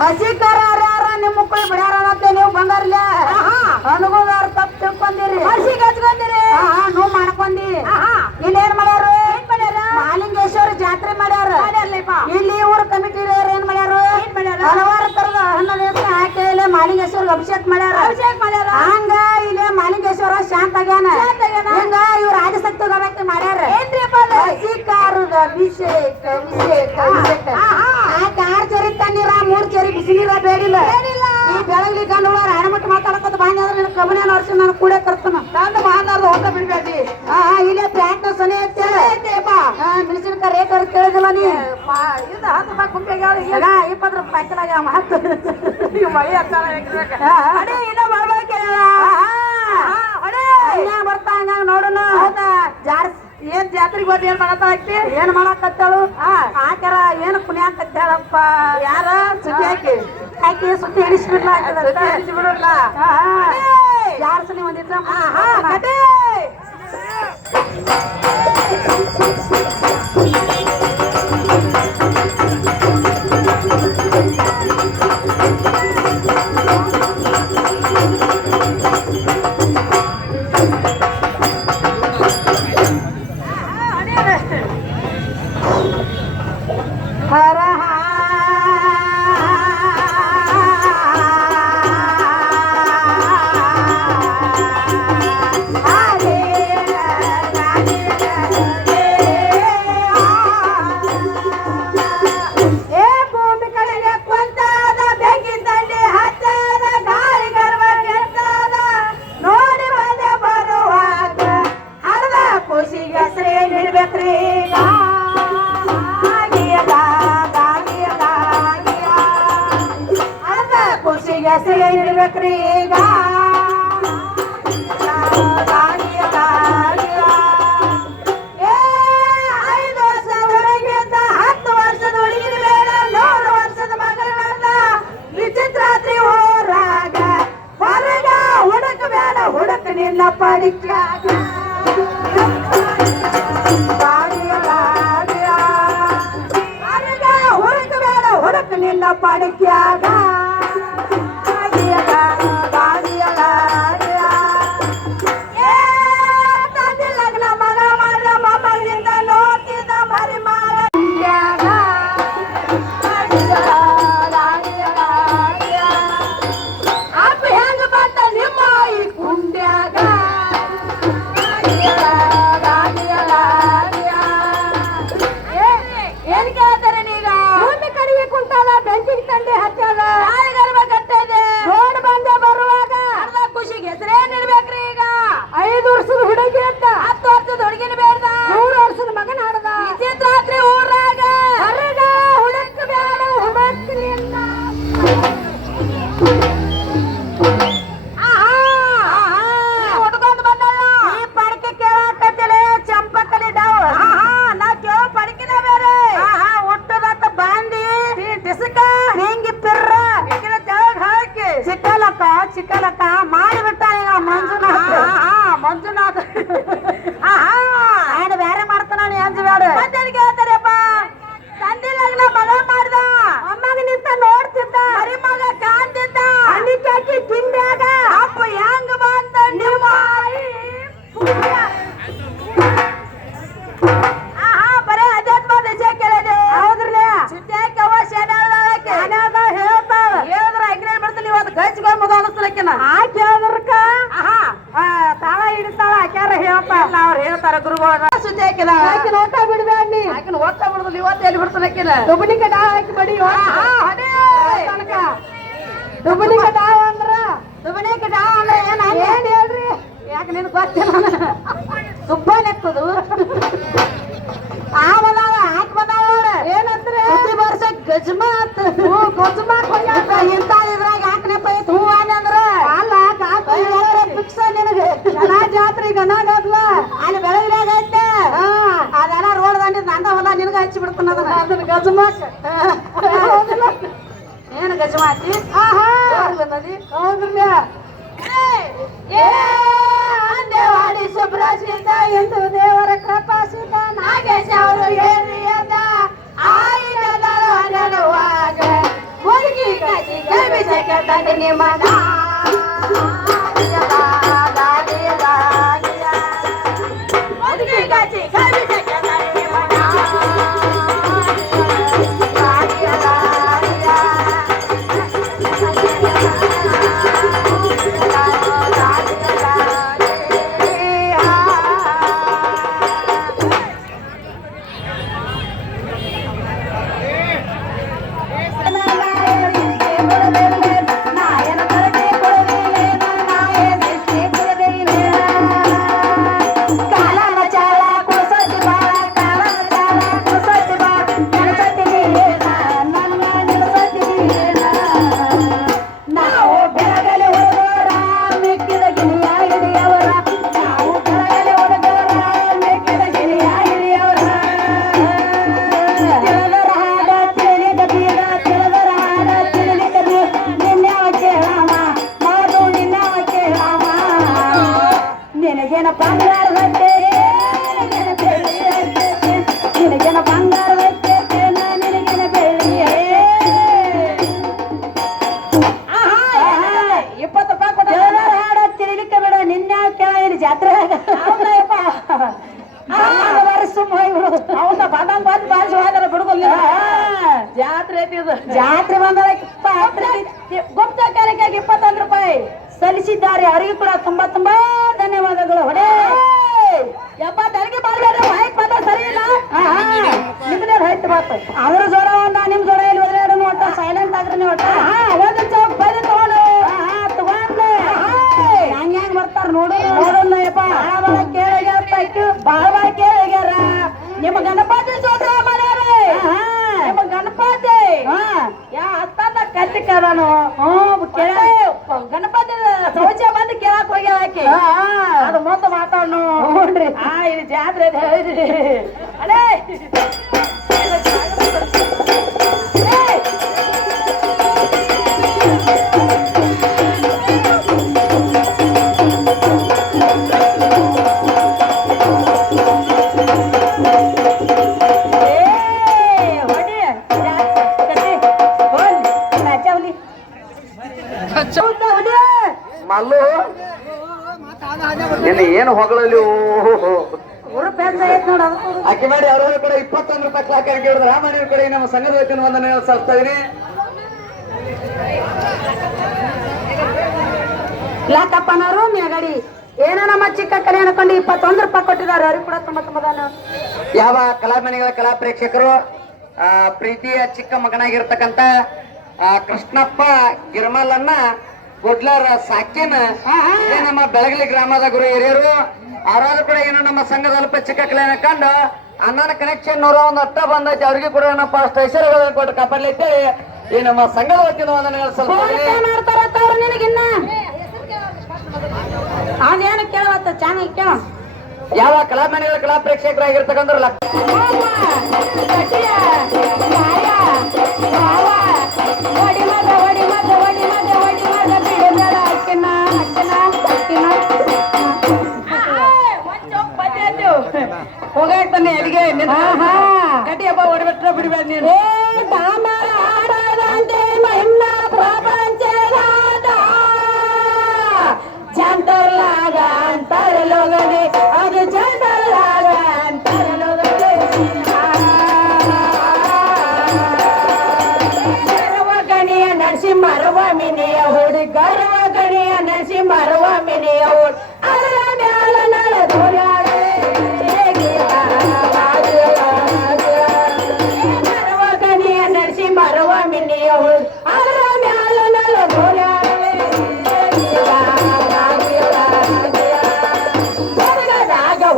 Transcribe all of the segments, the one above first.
ಹಸಿಕಾರ ಯಾರ ನಿಮ್ಮ ಮಕ್ಕಳು ಬಿಡ್ಯಾರ ಅನ್ನತ್ತೆ ನೀವು ಬಂಗಾರಲ್ಲ ಅನುಗೋದಾರ ತಪ್ಪು ತಿಳ್ಕೊಂಡಿರಿ ಹಸಿಗೆ ಹಚ್ಕೊಂಡಿರಿ ನೋವು ಮಾಡ್ಕೊಂಡಿ ಇಲ್ಲೇನ್ ಮಾಡ್ಯಾರ ಮಾಲಿಂಗೇಶ್ವರ ಜಾತ್ರೆ ಮಾಡ್ಯಾರ ಇಲ್ಲಿ ಊರ ಕಮಿಟಿ ಏನ್ ಮಾಡ್ಯಾರ ಹಲವಾರು ತರದ ಹಣ್ಣು ಹಾಕಿ ಇಲ್ಲಿ ಮಾಲಿಂಗೇಶ್ವರ ಅಭಿಷೇಕ ಮಾಡ್ಯಾರ ಹಂಗ ಇಲ್ಲಿ ಮಾಲಿಂಗೇಶ್ವರ ಶಾಂತ ಆಗ್ಯಾನ ಹಿಂಗ ಇವ್ರ ಆದಿಶಕ್ತಿ ಹೋಗಕ್ಕೆ ಮಾಡ್ಯಾರ ಹಸಿಕಾರದ ಅಭಿಷೇಕ ಆರು ಚರಿ ತಣ್ಣೀರ 3 ಚರಿ ಬಿಸಿ ನೀರ ಬೇಡಿಲ್ಲ ಈ ಬೆಳಗ್ಲಿ ಗಂಡು ಹಣಮಟ್ಟು ಮಾತಾಡಕತ್ತ ಬಾಂಧಿ ಅಂದ್ರೆ ನಿನ್ ಕಮನಿ ವರ್ಷ ನಾನು ಕೂಡ ಕರ್ತಾನ ತಂದು ಬಾಂಧಾರ್ದು ಹೊತ್ತ ಬಿಡ್ಬೇಡಿ ಇಲ್ಲೇ ಪ್ಯಾಂಟ್ ಸೊನೆ ಮೆಣಸಿನಕಾಯಿ ರೇಟ್ ಅವ್ರಿಗೆ ಕೇಳಿದಿಲ್ಲ ನೀ ಇದು 10 ರೂಪಾಯಿ ಕುಂಪಿಗೆ 20 ರೂಪಾಯಿ ಹಾಕಿದಾಗ ಮಾತು ಮಳಿ ಇನ್ನ ಬರ್ಬೇಕು ಬರ್ತಾ ಹಂಗ ನೋಡುನು ಏನ್ ಜಾತ್ರೆಗೆ ಹೋದ್ ಏನ್ ಮಾಡತ್ತ ಹಾಕಿ ಏನ್ ಮಾಡಕತ್ತಾಳು ಹಾಕ್ಯಾರ ಏನ್ ಪುಣ್ಯಾಕತ್ತಾಳಪ್ಪ ಯಾರ ಸುದ್ದಿ ಹಾಕಿ ಸುದ್ದಿ ಹಿಡಿಸ್ಬಿಡ್ಲ ಹಿಡಿಸ್ಬಿಡಲ್ಲ ಯಾರ ಸಲ ಒಂದಿಟ್ಟ ಚಿಕ್ಕಲಕ್ಕ ಮಾಡಿಬಿಟ್ಟ ಮಂಜುನಾಥ ಬೇರೆ ಮಾಡ್ತಾನ ಅಂಜು ಬೇಡ ಹೇಳ್ತಾರಪ್ಪ ತಂದೆ ಲಗ್ನ ಮಗ ಮಾಡ್ದ ಅಮ್ಮಗ ನಿಂತ ನೋಡ್ತಿದ್ದ ಮರಿ ಮಗ ಕಾಣ್ತಿದ್ದ ಅನಿಕಾಕಿ ತಿಂದಾಗ ಅಪ್ಪ ಹೆಂಗ ಬಂದ ನಿಮ್ಮ ಬರೇ ಅಧ್ಯಾತ್ಮ ದಶ ಕೇಳಿದೆ ಹೌದ್ರಲ್ಲ ಸುಟ್ಟ್ಯಾಕವ ಶೇನಾಳಕ್ಕೆ ಹೇಳ್ತಾವ ಹೇಳಿದ್ರ ಅಗ್ನೇ ಬರ್ತಾನೆ ಇವತ್ತು ಗಚ್ಚಿಗೆ ಮಗ ಅನಿಸ್ಲಕ್ಕಿನ ಕೇಳಿದ್ರಕ್ಕ ತಾಳ ಹಿಡಿತಾಳ ಆಕ್ಯಾರ ಹೇಳ್ತಾರ ಅವ್ರು ಹೇಳ್ತಾರ ಗುರುಗಳ ಸುದ್ದಿ ಹಾಕಿದ ಆಕಿನ ಓಟ ಬಿಡ್ಬೇಡಿ ಆಕಿನ ಓಟ ಬಿಡುದಿಲ್ಲ ಇವತ್ತು ಎಲ್ಲಿ ಬಿಡ್ತಾನಕ್ಕಿನ ಡುಬಲಿಕೆ ಡಾ ಹಾಕಿ ಬಡಿ ಡುಬಲಿಕೆ ಡಾ ಅಂದ್ರ ಡುಬಲಿಕೆ ಡಾ ಅಂದ್ರೆ ಏನ್ ಹೇಳ್ರಿ ಯಾಕೆ ನಿನ್ ಗೊತ್ತಿಲ್ಲ ಸುಬ್ಬ ನೆಕ್ಕದು ಆ ಬಂದಾವ ಹಾಕಿ ಬಂದಾವ ಏನಂದ್ರೆ ಪ್ರತಿ ವರ್ಷ ಗಜ್ಮಾತ್ ಗಜ್ಮಾತ್ ಇಂತ ಇದ್ರಾಗ ಹಾಕನೆಪ್ಪ ಹೂ ಅಂದ್ರ ಅಲ್ಲ ಫಿಕ್ಸ ನಿನಗೆ ಗಣ ಜಾತ್ರೆ ಗಣಗದ್ಲ ಅಲ್ಲಿ ಬೆಳಗ್ರಾಗ ಐತೆ ಅದೆಲ್ಲ ರೋಡ್ ದಂಡಿ ನಂದ ಹೊಲ ನಿನಗ ಹಚ್ಚಿ ಬಿಡ್ತಾನ ಅದನ್ನ ಗಜ್ಮಾತ್ ಏನು ಗಜ್ಮಾತಿ ಬಂದದಿ ಹೌದ್ರಲ್ಲ ದೇವಾಡಿ ಸುಬ್ರಸಿದ್ದ ಎಂದು ದೇವರ ಕೃಪಾಸಿದ್ದ ನಾಗೇಶ ಅವರು ಏರಿಯದ ಆಯಿನದ ಹುಡುಗಿ ಕೈ ತಂದೆ ನಿಮ್ಮ ಜಾತ್ರೆ ಬಂದಾಗ ಗುಪ್ತ ಕಾರ್ಯಕ್ಕಾಗಿ 21 ರೂಪಾಯಿ ಸಲ್ಲಿಸಿದ್ದಾರೆ. ಅವರಿಗೆ ಕೂಡ ತುಂಬಾ ತುಂಬಾ ಧನ್ಯವಾದಗಳು. ಹೊಡೆ ಯಪ್ಪ ತನಗೆ ಮಾಡಬೇಡ, ಮೈಕ್ ಮಾತ್ರ ಸರಿ ಇಲ್ಲ. ನಿಮ್ದೇ ಹೋಯ್ತು ಮಾತು. ಅದ್ರ ಜ್ವರ ಒಂದ ನಿಮ್ ಜ್ವರ ಇಲ್ಲಿ ಹೋದ್ರೆ ಒಟ್ಟ ಸೈಲೆಂಟ್ ಆಗ್ರಿ ಒಟ್ಟ. ಒಂದು ಚೌಕ್ ಬೈದು ತಗೊಂಡು ತಗೊಂಡ್ಲೆ ಹೆಂಗ್ ಬರ್ತಾರ ನೋಡೋಣ ಯಪ್ಪ. ಬಾಳ ಕೇಳಿಗ್ಯಾರ ಬಾಳ ಕೇಳಿಗ್ಯಾರ. ನಿಮ್ಮ ಗಣಪತಿ ಸೋದ್ರ ಮಾಡ್ಯಾರ. ನಿಮ್ಮ ಗಣಪತಿ ಅತ್ತಂದ ಕತ್ತಿಕದಾನು ಗಣಪತಿ ಶೌಚ ಬಂದು ಕೇಳಕ್ ಹೋಗ್ಯಾವ ಆಕಿ. ಅದು ಮೊತ್ತ ಮಾತಾಡ್ನು ನೋಡ್ರಿ. ಇದು ಜಾತ್ರೆ ಅಡೇ ಮಲ್ಲು ಏನು ಹೊಗಳಲ್ಲಿ ಅಕ್ಕಿ ಮಾಡಿ ಅವ್ರ ಕಡೆ 21 ರೂಪಾಯಿ ಕ್ಲಾಕ್ ಕೇಳಿದ್ರೆ ರಾಮಣ್ಣ ಕಡೆ ನಮ್ಮ ಸಂಘದ ವತಿಯಿಂದ ಒಂದನ್ನು ಸಲ್ಲಿಸ್ತಾ ಇದೀನಿ. ಯಾಕಪ್ಪನವರು ಮೇಗಡಿ ಏನೋ ನಮ್ಮ ಚಿಕ್ಕ ಕಡೆ ಅನ್ಕೊಂಡು 21 ರೂಪಾಯಿ ಕೊಟ್ಟಿದ್ದಾರೆ. ಅವ್ರಿಗೆ ಕೂಡ ತುಂಬಾ ತುಂಬಾ ಯಾವ ಕಲಾಮಣಿಗಳ ಕಲಾ ಪ್ರೇಕ್ಷಕರು ಪ್ರೀತಿಯ ಚಿಕ್ಕ ಮಗನಾಗಿರ್ತಕ್ಕಂಥ ಕೃಷ್ಣಪ್ಪ ಗಿರ್ಮಲನ್ನ ಗುಡ್ಲಾರ ಸಾಕಿನ ನಮ್ಮ ಬೆಳಗಲಿ ಗ್ರಾಮದ ಗುರು ಹಿರಿಯರು ಅವರಾದ್ರೂ ಕೂಡ ಏನು ನಮ್ಮ ಸಂಘದ ಅಲ್ಪ ಚಿಕ್ಕ ಕಲೆಯನ್ನು ಕಂಡು ಅನ್ನನ ಕನೆಕ್ಷನ್ 101 ಅಟ್ಟ ಬಂದೈತಿ. ಅವ್ರಿಗೆ ಕೂಡ ಏನಪ್ಪ ಅಷ್ಟು ಐಶ್ವರ್ಯಗಳನ್ನು ಕೊಟ್ಟು ಕಾಪಾಡ್ಲೈತೆ. ಈ ನಮ್ಮ ಸಂಘದ ವತಿಯಿಂದ ಸ್ವಲ್ಪ ನಿನಗಿನ್ನ ಅದೇನು ಕೇಳವತ್ತ ಚೆನ್ನಾಗಿ ಕೇಳ. ಯಾವ ಕಲಾಮಣಿಗಳ ಕಲಾ ಪ್ರೇಕ್ಷಕರಾಗಿರ್ತಕ್ಕಂಥ ಹೋಗಾಯ್ತಾನೆ ಅಲ್ಲಿಗೆ ಕಟ್ಟಿ ಹಬ್ಬ ಹೊರಬಿಟ್ರೆ ಬಿಡ್ಬೇಡ ನೀನು. ಜಂತರ್ಲಾಗ ಅಂತರ ಲೋಗನೆ ಅದು ಜಂತರ್ಲಾಗ ಅಂತರ ಲೋಗನೆ ಗರ್ವ ಗಣಿಯ ನರಸಿ ಮರವ ಮಿನಿಯ ಹುಡಿ ಗರ್ವ ಗಣಿಯ ನರಸಿ ಮರವ ಮಿನಿಯ ಹುಡಿ ಅದರ ಮ್ಯಾಲ ನಳ ದೋರಾಡೆ ಗರ್ವ ಗಣಿಯ ನರಸಿ ಮರವ ಮಿನಿಯ ಹುಡಿ ಅದರ ಮ್ಯಾಲ ನಳ ದೋರಾಡೆ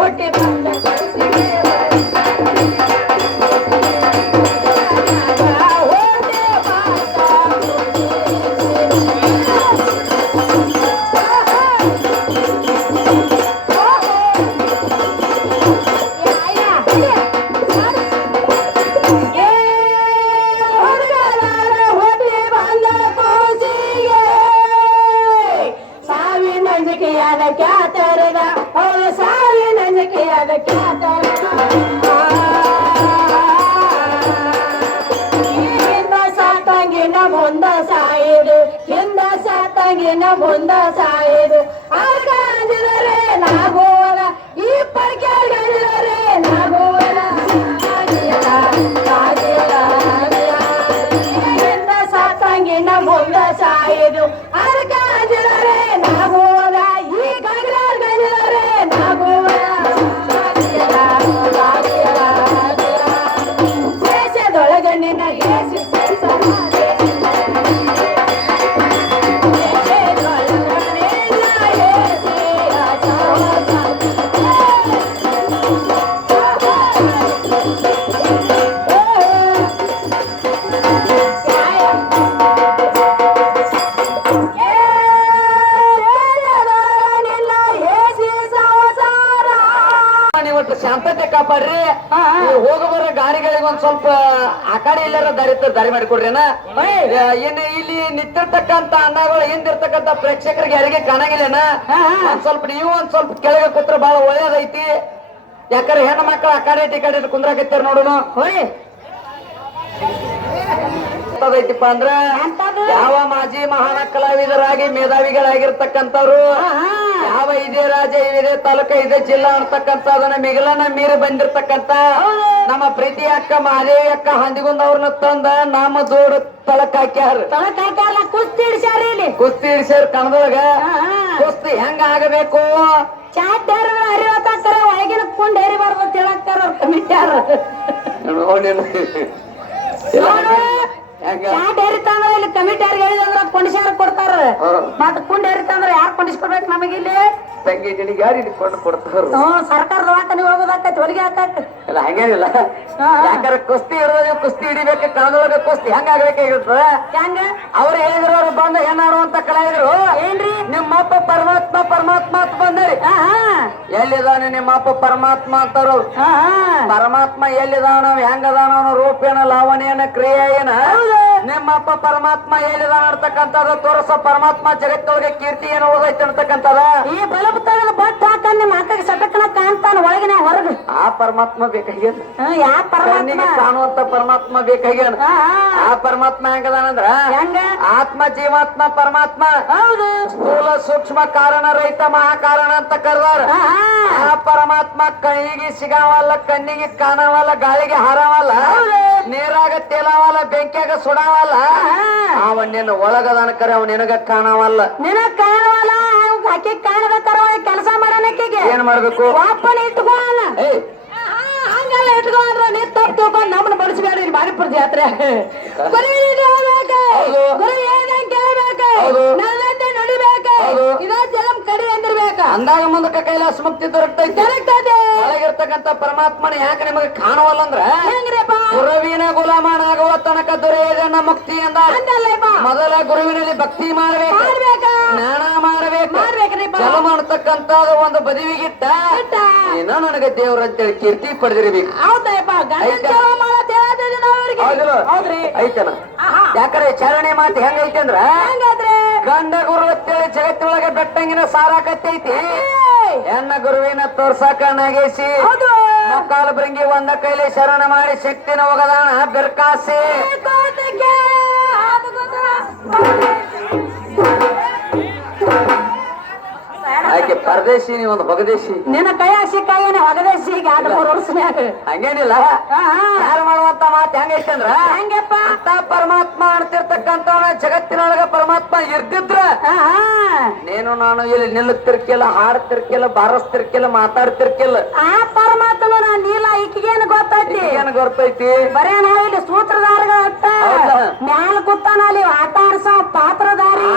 ಹೊಟ್ಟೆ ಬಂದ ಸಾಕಂಗಿನ ಮುಂದ ಸಾಯಿದು ಹಿಂದ ತಂಗಿನ ಮುಂದ ಸಾಯಿದು ಅದಕ್ಕ ಅಂಜಿದರೆ ನಾಗೋವನ ಈ ಪರ್ಕ್ಯಾರ್ಗ ಅಂಜಿದರೆ ನಾಗೋವನ ತಂಗಿನ ಮುಂದ ಸಾಯಿದು ಅದಕ್ಕ ಅಂಜಿದರೆ ನಾಗೋವನ ಈ ಗಂಗ್ರಾರ್ಗ ಅಂಜಿದರೆ ನಾಗೋವನ ದೇಶದೊಳಗಣ್ಣಿನ ಏಸಿ ಇವತ್ತು ಶಾಂತತೆ ಕಾಪಾಡ್ರಿ ಹೋಗಬರ ಗಾಡಿಗಳಿಗೆ ಒಂದ್ ಸ್ವಲ್ಪ ಆ ಕಡೆ ಎಲ್ಲಾರ ದಾರಿ ಮಾಡಿಕೊಡ್ರಿನ ಇನ್ನು ಇಲ್ಲಿ ನಿಂತಿರ್ತಕ್ಕಂತ ಅನ್ನಗಳು ಹಿಂದಿರ್ತಕ್ಕಂತ ಪ್ರೇಕ್ಷಕರಿಗೆ ಯಾರಿಗೆ ಕಾಣಂಗಿಲ್ಲನ ಒಂದ್ ಸ್ವಲ್ಪ ನೀವು ಒಂದ್ ಸ್ವಲ್ಪ ಕೆಳಗೆ ಕೂತ್ರ ಬಹಳ ಒಳ್ಳೇದೈತಿ ಯಾಕಂದ್ರೆ ಹೆಣ್ಣು ಮಕ್ಕಳು ಆ ಕಡೆ ಈ ಕಡೆ ಕುಂದ್ರಾಕತ್ತಾರ ನೋಡೋಣ ಐತಿಪ್ಪ ಅಂದ್ರ ಯಾವ ಮಾಜಿ ಮಹಾನ ಕಲಾವಿದರಾಗಿ ಮೇಧಾವಿಗಳಾಗಿರ್ತಕ್ಕಂಥವ್ರು ಯಾವ ಇದೇ ರಾಜ್ಯ ಇದೇ ತಾಲೂಕ ಇದೇ ಜಿಲ್ಲಾ ಅಂತಕ್ಕಂಥದನ್ನ ಮಿಗಲನ್ನ ಮೀರಿ ಬಂದಿರ್ತಕ್ಕಂತ ನಮ್ಮ ಪ್ರೀತಿ ಅಕ್ಕ ಮಹಾದೇವಿ ಅಕ್ಕ ಹಂದಿಗುಂದ ಅವ್ರನ್ನ ತಂದ ನಮ್ಮ ದೊಡ್ಡ ತಳಕ್ ಹಾಕ್ಯಾರ ಕುಸ್ತಿ ಹಿಡ್ಸ್ಯಾರ ಇಲ್ಲಿ ಕುಸ್ತಿ ಹಿಡ್ಸ್ಯಾರ ಕಣದೊಳಗ ಕುಸ್ತಿ ಹೆಂಗ ಆಗಬೇಕು ಚಾಟ್ ಅರಿವತ್ತಾರ ಒಳಗಿನ ಕುಂಡ್ ಹೇರಿಬಾರ್ದು ಅಂತ ಹೇಳಕ್ತಾರ ಅವ್ರ ಕಮಿಟ್ಯಾರ ಚಾಟ್ ಹೇರಿತಂದ್ರ ಇಲ್ಲಿ ಕಮಿಟಿಯವ್ರಿಗೆ ಹೇಳಿದಂದ್ರ ಕೊಂಡಿಸ್ಯಾರ ಕೊಡ್ತಾರ ಮತ್ ಕುಂಡ್ ಹೇರಿತಂದ್ರ ಯಾರು ಕೊಂಡಿಸ್ಕೊಡ್ಬೇಕು ನಮಗಿಲ್ಲಿ ತಂಗಿ ನಿನಗೆ ಯಾರು ಇಲ್ಲಿ ಕೊಂಡು ಕೊಡ್ತಾರ ಸರ್ಕಾರ ದವಾಖಾನೆ ಹೋಗೋದಾಕೈತಿ ಹೊಲಿಗೆ ಹಾಕಾಕ ಇಲ್ಲ ಹಂಗೇನಿಲ್ಲ ಯಾಕಂದ್ರೆ ಕುಸ್ತಿ ಹಿಡಿದ ಕುಸ್ತಿ ಹಿಡಿಬೇಕು ಕಣದೊಳಗ ಕುಸ್ತಿ ಹೆಂಗ ಆಗ್ಬೇಕಾಗಿರ್ತದ ಹೆಂಗ ಅವ್ರು ಹೇಳಿದ್ರು ಅವ್ರು ಬಂದ ಏನಾಡುವಂತ ಕಲಾವಿದರು ಏನ್ರಿ ನಿಮ್ಮಪ್ಪ ಪರಮಾತ್ಮ ಪರಮಾತ್ಮ ಅಂತ ಬಂದ್ರಿ ಎಲ್ಲಿದಾನೆ ನಿಮ್ಮಪ್ಪ ಪರಮಾತ್ಮ ಅಂತಾರ ಪರಮಾತ್ಮ ಎಲ್ಲಿದಾನ ಹೆಂಗದಾನ ಅವನ ರೂಪೇನ ಲಾವಣೇನ ಕ್ರಿಯೆ ಏನ ನಿಮ್ಮಪ್ಪ ಪರಮಾತ್ಮ ಎಲ್ಲಿದಾನ ಅಂತಕ್ಕಂಥದ್ದು ತೋರಿಸ ಪರಮಾತ್ಮ ಜಗತ್ತೊಳಗೆ ಕೀರ್ತಿ ಏನು ಓದೈತೆ ಅಂತಕ್ಕಂಥದ ಈ ಬಲಪ ತಗದ ಬಟ್ ಹಾಕ ನಿಮ್ಮ ಅಕ್ಕಗೆ ಸಟಕನ ಕಾಣ್ತಾನ ಒಳಗಿನ ಹೊರಗ ಆ ಪರಮಾತ್ಮ ಬೇಕಾಗ್ಯದ ಯಾ ಪರಮಾತ್ಮ ಕಾಣುವಂತ ಪರಮಾತ್ಮ ಬೇಕಾಗ್ಯಾನ ಆ ಪರಮಾತ್ಮ ಹೆಂಗದಾನಂದ್ರ ಹೆಂಗ ಆತ್ಮ ಜೀವಾತ್ಮ ಪರಮಾತ್ಮ ಹೌದು ಸ್ಥೂಲ ಸೂಕ್ಷ್ಮ ಕಾರಣ ರಹಿತ ಮಹಾಕಾರಣ ಅಂತ ಕರೆದಾರ ಆ ಪರಮಾತ್ಮ ಕೈಗೆ ಸಿಗಾವಲ್ಲ ಕಣ್ಣಿಗೆ ಕಾಣವಲ್ಲ ಗಾಳಿಗೆ ಹಾರವಲ್ಲ ನೀರಾಗ ತೇಲವಲ್ಲ ಬೆಂಕಿಯಾಗ ಸುಡವಲ್ಲ ಅವನೇನು ಒಳಗದಾನ ಕರೆ ಅವ ನಿನಗ ಕಾಣವಲ್ಲ ನಿನಗ್ ಕಾಣವಲ್ಲ ಆಕೆ ಕಾಣಬೇಕಾರ ಕೆಲಸ ಮಾಡೋಣಕ್ಕಿಗೆ ಏನ್ ಮಾಡ್ಬೇಕು ವಾಪನ ಇಟ್ಕೋಣ ಹಂಗೆಲ್ಲ ಇಟ್ಕೊಂಡ್ರ ನೀ ತಪ್ಪು ತಿಳ್ಕೊಂಡ್ ನಮ್ಮನ್ನ ಬಳಸಬೇಡ ಇಲ್ಲಿ ಬಾರಿಪುರ ಜಾತ್ರೆ ಗುರು ಏನಂತ ಕೇಳ್ಬೇಕು ನನ್ನಂತೆ ನುಡಿಬೇಕು ಇದ ಜಲಂ ಕಡಿ ಅಂದಿರ್ಬೇಕ ಅಂದಾಗ ಮುಂದಕ್ಕೆ ಕೈಲಾಸ ಮುಕ್ತಿ ದೊರಕ್ತೈತಿ ಒಳಗಿರ್ತಕ್ಕಂಥ ಪರಮಾತ್ಮನ ಯಾಕೆ ನಿಮಗೆ ಕಾಣವಲ್ಲ ಅಂದ್ರ ಹೆಂಗ್ರಪ್ಪ ಗುರುವಿನ ಗುಲಾಮನಾಗುವ ತನಕ ದೊರೆಯದನ್ನ ಮುಕ್ತಿ ಅಂದ ಮೊದಲ ಗುರುವಿನಲ್ಲಿ ಭಕ್ತಿ ಮಾಡಬೇಕು ಜ್ಞಾನ ಮಾಡಬೇಕು ಜಲಮ ಅಂತಕ್ಕಂತ ಒಂದು ಬದಿವಿಗಿಟ್ಟ ಏನೋ ನನಗೆ ದೇವ್ರ ಅಂತೇಳಿ ಕೀರ್ತಿ ಪಡೆದಿರ್ಬೇಕು ಐತನ ಯಾಕಂದ್ರೆ ಚಾರಣೆ ಮಾತು ಹೆಂಗೈತೆ ಅಂದ್ರ ಗಂಡ ಗುರು ಅಂತೇಳಿ ಜಗತ್ತಿನೊಳಗೆ ಬೆಟ್ಟಂಗಿನ ಸಾರಾಕತ್ತೈತಿ ಹೆಣ್ಣ ಗುರುವಿನ ತೋರ್ಸಾಕ ನಗೇಸಿ ಮಕ್ಕಾಲ ಬೃಂಗಿ ಒಂದ ಕೈಲಿ ಶರಣ ಮಾಡಿ ಶಕ್ತಿನ ಒಗದಾನ ಬೆರ್ಕಾಸಿ ಆಕೆ ಪರದೇಶಿ ನೀ ಒಂದು ಹೊಗದೇಶಿ ನಿನ್ನ ಕೈಯ ಸಿಕ್ಕಾಗೇನೆ ಹೊಗದೇಶಿ ಈಗ 2-3 ವರ್ಷನ್ಯಾಗ ಹಂಗೇನಿಲ್ಲ ಯಾರು ಮಾಡುವಂತ ಮಾತು ಹೆಂಗೈತೆ ಅಂದ್ರ ಹೆಂಗಪ್ಪ ಅಂತ ಪರಮಾತ್ಮ ಅಂತಿರ್ತಕ್ಕಂಥವನ ಜಗತ್ತಿನೊಳಗ ಪರಮಾತ್ಮ ಇರ್ದಿದ್ರ ನೀನು ನಾನು ಇಲ್ಲಿ ನಿಲ್ಲುತ್ತಿರ್ಕಿಲ್ಲ ಹಾಡ್ತಿರ್ಕಿಲ್ಲ ಬಾರಿಸ್ತಿರ್ಕಿಲ್ಲ ಮಾತಾಡ್ತಿರ್ಕಿಲ್ಲ ಆ ಪರಮಾತ್ಮನ ನೀಲ ಈಕಿಗೇನು ಗೊತ್ತೈತಿ ಏನ್ ಗೊತ್ತೈತಿ ಬರೇ ನಾವಿಲ್ಲಿ ಸೂತ್ರಧಾರಗಳ ಮ್ಯಾಲ ಕೂತಾನ ಅಲ್ಲಿ ಆಟ ಆಡ್ಸೋ ಪಾತ್ರಧಾರಿ